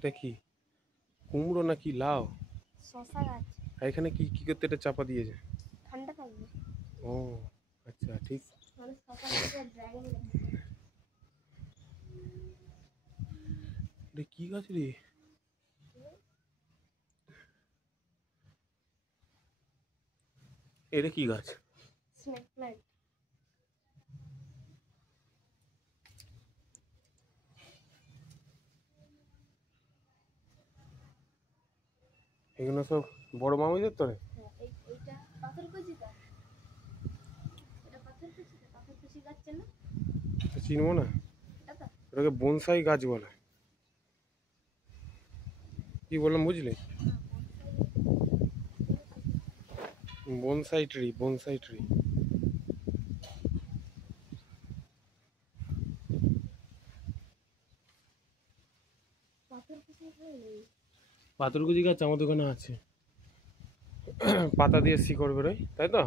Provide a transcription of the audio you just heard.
এটা কি কুমড়ো নাকি লাউ? শসা গাছ। আর এখানে কি কি করতে এটা চাপা দিয়েছে? ঠান্ডা থাকবে। ও আচ্ছা ঠিক। মানে শসা গাছের ড্রাগন গাছ। এটা কি গাছ রে? এটা কি গাছ? Snake plant. এগুলো সব বড় মামিদের তো রে? হ্যাঁ, এইটা পাথরকুচি গাছ। এটা পাথরকুচি গাছ চেনো? চিনবো না, এটা তো ওটাকে বনসাই গাছ বলে। কি বললাম বুঝলি? Bonsai tree, bonsai tree. পাথরকুচি এখানে নেই। পাথরকুচি গাছ আমাদের ওখানে আছে, পাতা দিয়ে শিকড় বেরোয়, তাই তো?